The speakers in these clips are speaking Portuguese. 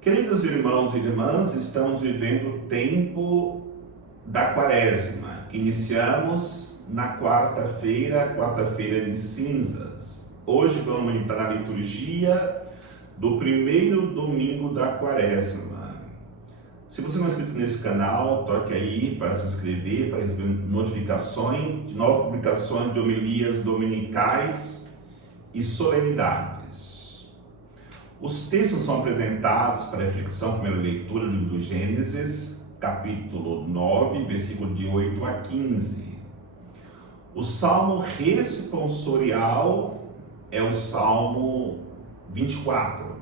Queridos irmãos e irmãs, estamos vivendo o tempo da Quaresma, que iniciamos na quarta-feira de cinzas. Hoje vamos entrar na liturgia do primeiro domingo da Quaresma. Se você não é inscrito nesse canal, toque aí para se inscrever, para receber notificações de novas publicações de homilias dominicais e solenidades. Os textos são apresentados para reflexão, primeira leitura do livro do Gênesis, capítulo 9, versículo de 8 a 15. O salmo responsorial é o salmo 24.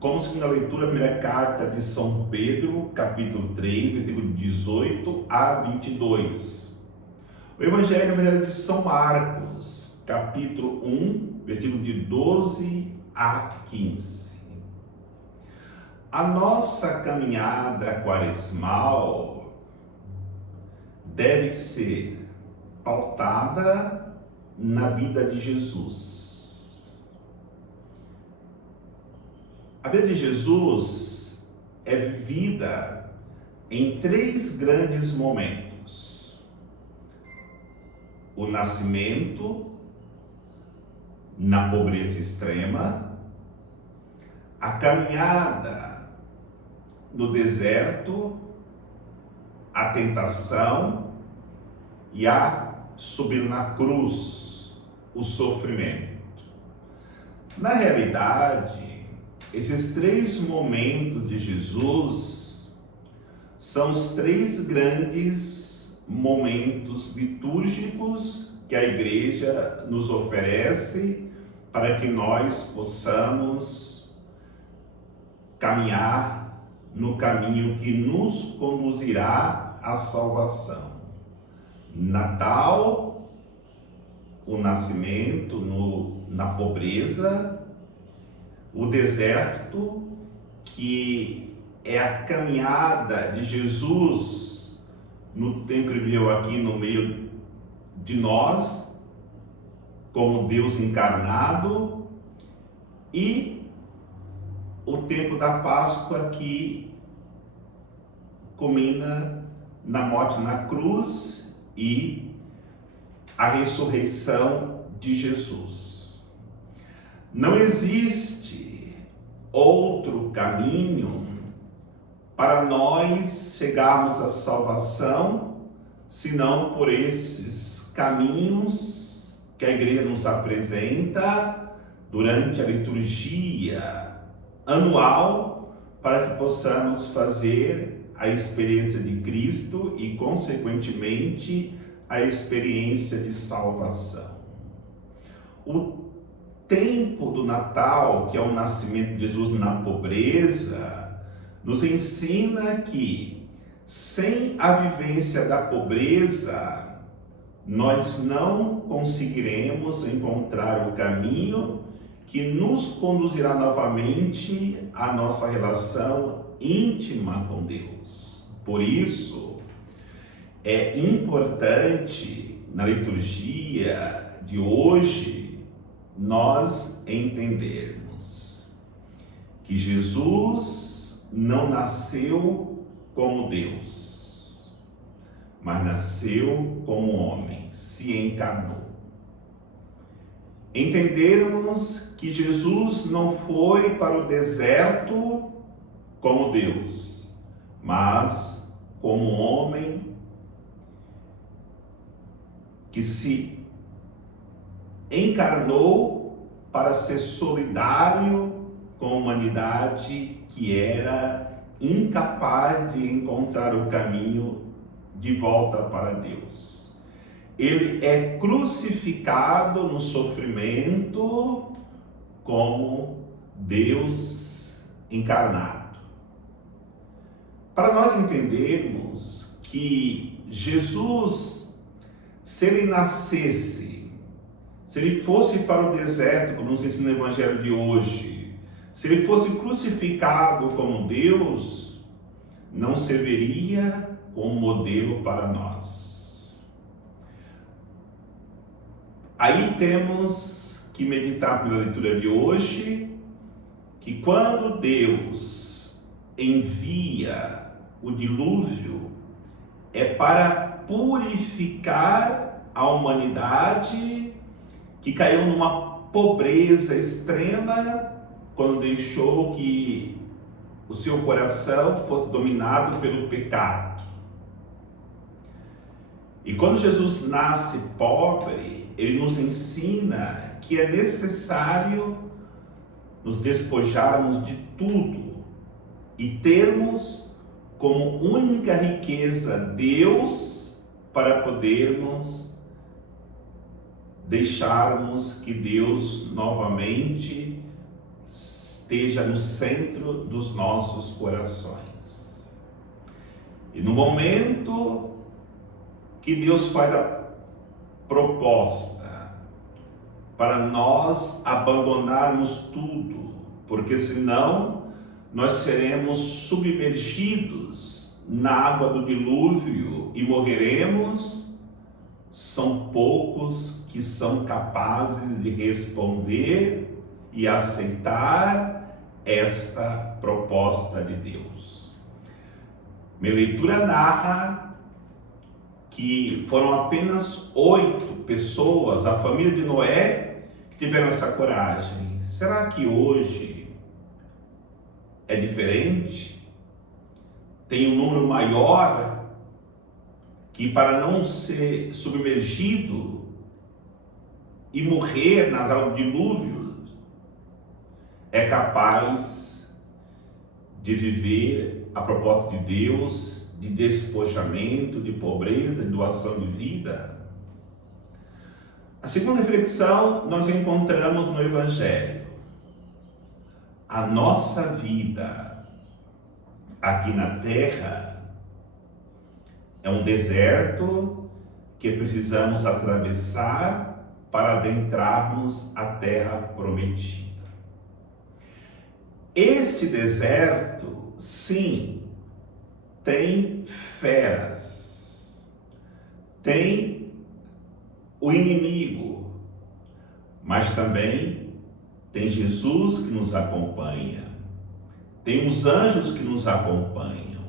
Como segunda leitura, a primeira carta de São Pedro, capítulo 3, versículo 18 a 22. O evangelho é de São Marcos, capítulo 1, versículo de 12 a 15. A nossa caminhada quaresmal deve ser pautada na vida de Jesus. A vida de Jesus é vivida em três grandes momentos: o nascimento, na pobreza extrema, a caminhada no deserto, a tentação e a subir na cruz, o sofrimento. Na realidade, esses três momentos de Jesus são os três grandes momentos litúrgicos que a Igreja nos oferece para que nós possamos caminhar no caminho que nos conduzirá à salvação. Natal, o nascimento na pobreza, o deserto, que é a caminhada de Jesus no tempo que viveu aqui no meio de nós, como Deus encarnado, e o tempo da Páscoa, que culmina na morte na cruz e a ressurreição de Jesus. Não existe outro caminho para nós chegarmos à salvação, senão por esses caminhos que a Igreja nos apresenta durante a liturgia anual, para que possamos fazer a experiência de Cristo e, consequentemente, a experiência de salvação. O tempo do Natal, que é o nascimento de Jesus na pobreza, nos ensina que, sem a vivência da pobreza, nós não conseguiremos encontrar o caminho que nos conduzirá novamente à nossa relação íntima com Deus. Por isso, é importante na liturgia de hoje nós entendermos que Jesus não nasceu como Deus, mas nasceu como homem, se encarnou. Entendermos que Jesus não foi para o deserto como Deus, mas como homem que se encarnou para ser solidário com a humanidade que era incapaz de encontrar o caminho de volta para Deus. Ele é crucificado no sofrimento como Deus encarnado. Para nós entendermos que Jesus, se ele nascesse, se ele fosse para o deserto, como nos ensina o Evangelho de hoje, se ele fosse crucificado como Deus, não serviria como modelo para nós. Aí temos que meditar pela leitura de hoje, que que quando Deus envia o dilúvio, é para purificar a humanidade que caiu numa pobreza extrema quando deixou que o seu coração fosse dominado pelo pecado. E quando Jesus nasce pobre, ele nos ensina que é necessário nos despojarmos de tudo e termos como única riqueza Deus, para podermos deixarmos que Deus novamente esteja no centro dos nossos corações. E no momento que Deus faz a proposta para nós abandonarmos tudo, porque senão nós seremos submergidos na água do dilúvio e morreremos, são poucos que são capazes de responder e aceitar esta proposta de Deus. Minha leitura narra que foram apenas 8 pessoas, a família de Noé, que tiveram essa coragem. Será que hoje é diferente? Tem um número maior que, para não ser submergido e morrer nas águas do dilúvio, é capaz de viver a proposta de Deus, de despojamento, de pobreza, de doação de vida? A segunda reflexão nós encontramos no Evangelho. A nossa vida aqui na Terra é um deserto que precisamos atravessar para adentrarmos a Terra Prometida. Este deserto, sim, tem feras, tem o inimigo, mas também tem Jesus que nos acompanha, tem os anjos que nos acompanham.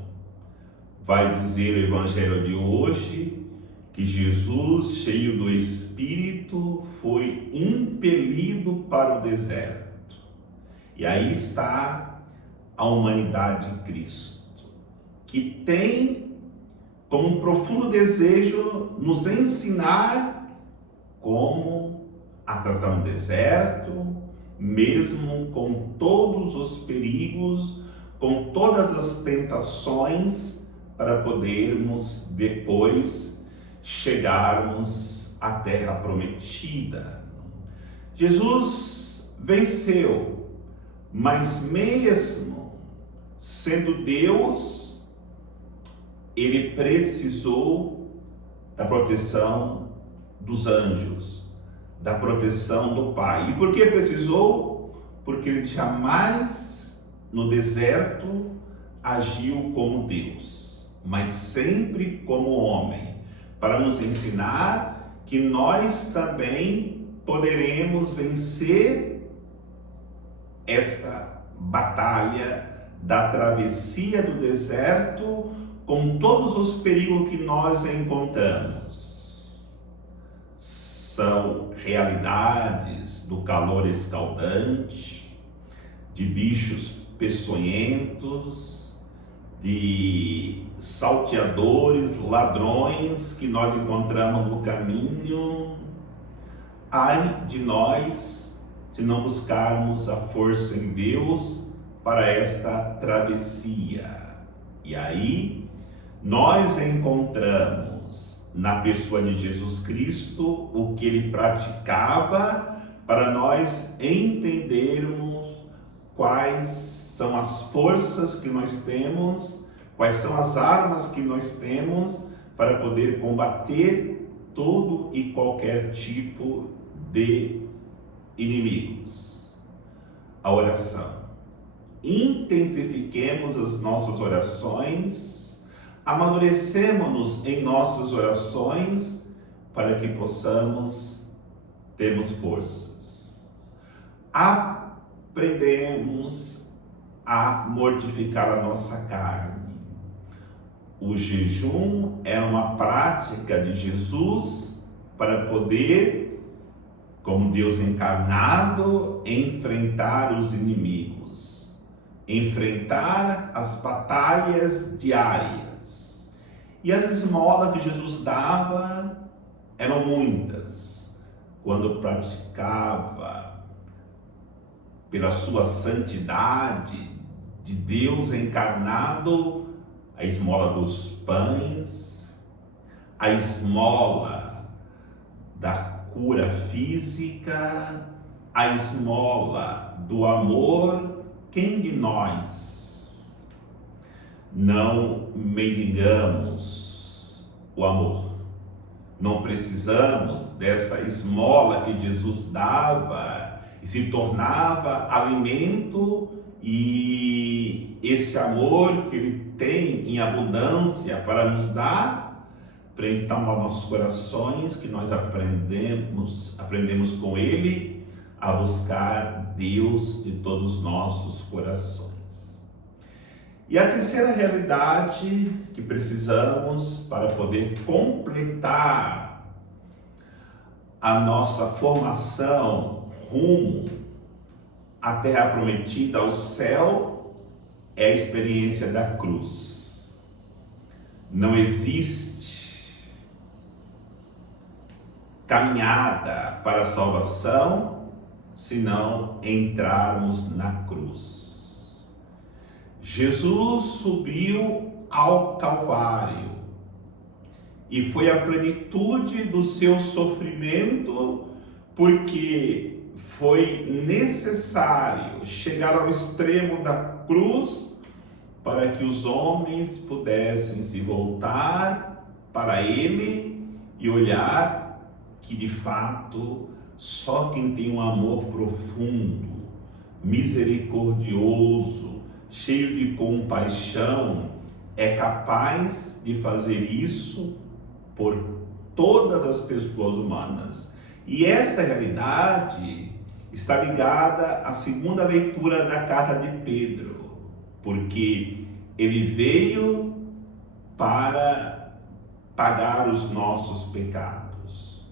Vai dizer o Evangelho de hoje que Jesus, cheio do Espírito, foi impelido para o deserto. E aí está a humanidade de Cristo, que tem como um profundo desejo nos ensinar como a tratar um deserto, mesmo com todos os perigos, com todas as tentações, para podermos depois chegarmos à Terra Prometida. Jesus venceu, mas mesmo sendo Deus, ele precisou da proteção dos anjos, da proteção do Pai. E por que precisou? Porque ele jamais no deserto agiu como Deus, mas sempre como homem, para nos ensinar que nós também poderemos vencer esta batalha da travessia do deserto, com todos os perigos que nós encontramos. São realidades do calor escaldante, de bichos peçonhentos, de salteadores, ladrões que nós encontramos no caminho. Ai de nós se não buscarmos a força em Deus para esta travessia. E aí nós encontramos na pessoa de Jesus Cristo o que ele praticava, para nós entendermos quais são as forças que nós temos, quais são as armas que nós temos para poder combater todo e qualquer tipo de inimigos. A oração. Intensifiquemos as nossas orações, amadurecemos-nos em nossas orações, para que possamos termos forças. Há aprendemos a mortificar a nossa carne. O jejum é uma prática de Jesus para poder, como Deus encarnado, enfrentar os inimigos, enfrentar as batalhas diárias. E as esmolas que Jesus dava eram muitas. Quando praticava pela sua santidade de Deus encarnado, a esmola dos pães, a esmola da cura física, a esmola do amor. Quem de nós não mendigamos o amor? Não precisamos dessa esmola que Jesus dava e se tornava alimento, e esse amor que Ele tem em abundância para nos dar, para então aos nossos corações, que nós aprendemos com Ele a buscar Deus de todos os nossos corações. E a terceira realidade que precisamos para poder completar a nossa formação rumo à terra prometida, ao céu, é a experiência da cruz. Não existe caminhada para a salvação se não entrarmos na cruz. Jesus subiu ao Calvário e foi a plenitude do seu sofrimento, porque foi necessário chegar ao extremo da cruz para que os homens pudessem se voltar para Ele e olhar que de fato só quem tem um amor profundo, misericordioso, cheio de compaixão, é capaz de fazer isso por todas as pessoas humanas. E esta realidade está ligada à segunda leitura da carta de Pedro, porque ele veio para pagar os nossos pecados,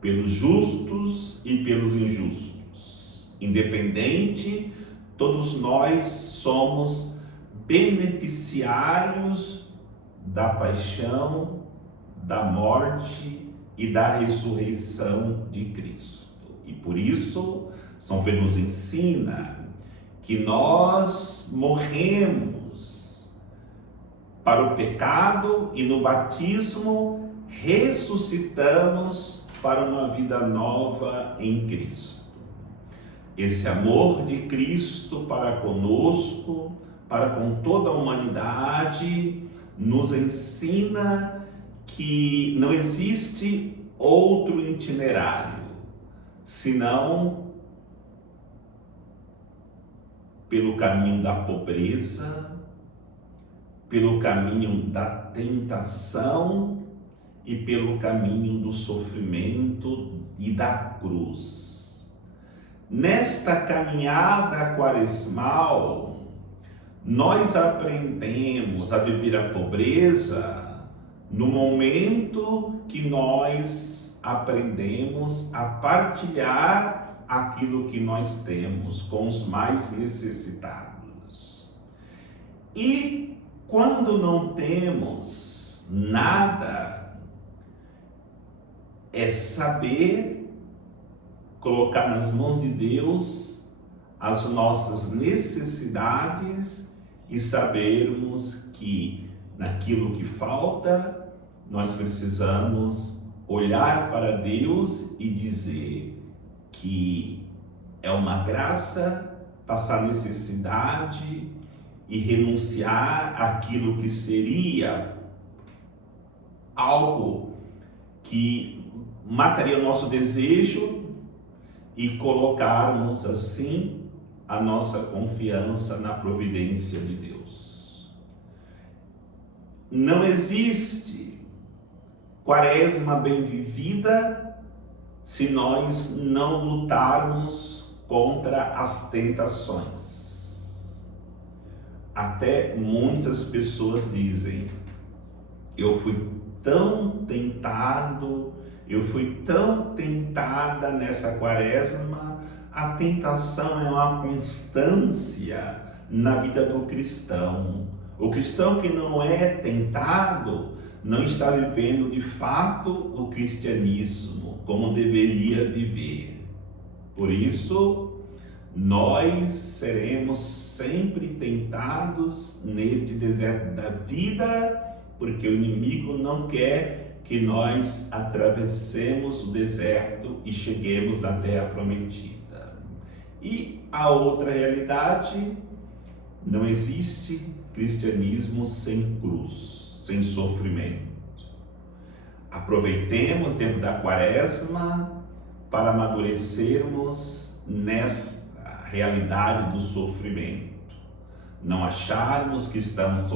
pelos justos e pelos injustos. Independente, todos nós somos beneficiários da paixão, da morte e da ressurreição de Cristo. E por isso, São Pedro nos ensina que nós morremos para o pecado e no batismo ressuscitamos para uma vida nova em Cristo. Esse amor de Cristo para conosco, para com toda a humanidade, nos ensina que não existe outro itinerário, senão pelo caminho da pobreza, pelo caminho da tentação e pelo caminho do sofrimento e da cruz. Nesta caminhada quaresmal, nós aprendemos a viver a pobreza no momento que nós aprendemos a partilhar aquilo que nós temos com os mais necessitados. E quando não temos nada, é saber colocar nas mãos de Deus as nossas necessidades e sabermos que naquilo que falta, nós precisamos olhar para Deus e dizer que é uma graça passar necessidade e renunciar àquilo que seria algo que mataria o nosso desejo e colocarmos assim a nossa confiança na providência de Deus. Não existe quaresma bem vivida se nós não lutarmos contra as tentações. Até muitas pessoas dizem: eu fui tão tentado, eu fui tão tentada nessa quaresma. A tentação é uma constância na vida do cristão. O cristão que não é tentado não está vivendo de fato o cristianismo como deveria viver. Por isso, nós seremos sempre tentados neste deserto da vida, porque o inimigo não quer que nós atravessemos o deserto e cheguemos à terra prometida. E a outra realidade: não existe cristianismo sem cruz, sem sofrimento. Aproveitemos o tempo da quaresma para amadurecermos nesta realidade do sofrimento. Não acharmos que estamos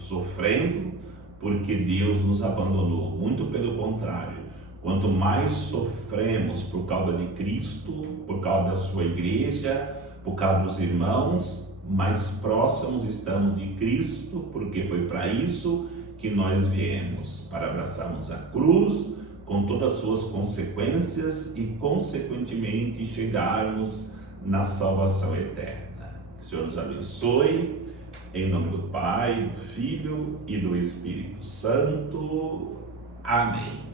sofrendo porque Deus nos abandonou. Muito pelo contrário. Quanto mais sofremos por causa de Cristo, por causa da sua igreja, por causa dos irmãos, mais próximos estamos de Cristo, porque foi para isso que nós viemos, para abraçarmos a cruz com todas as suas consequências e, consequentemente, chegarmos na salvação eterna. Que o Senhor nos abençoe, em nome do Pai, do Filho e do Espírito Santo. Amém.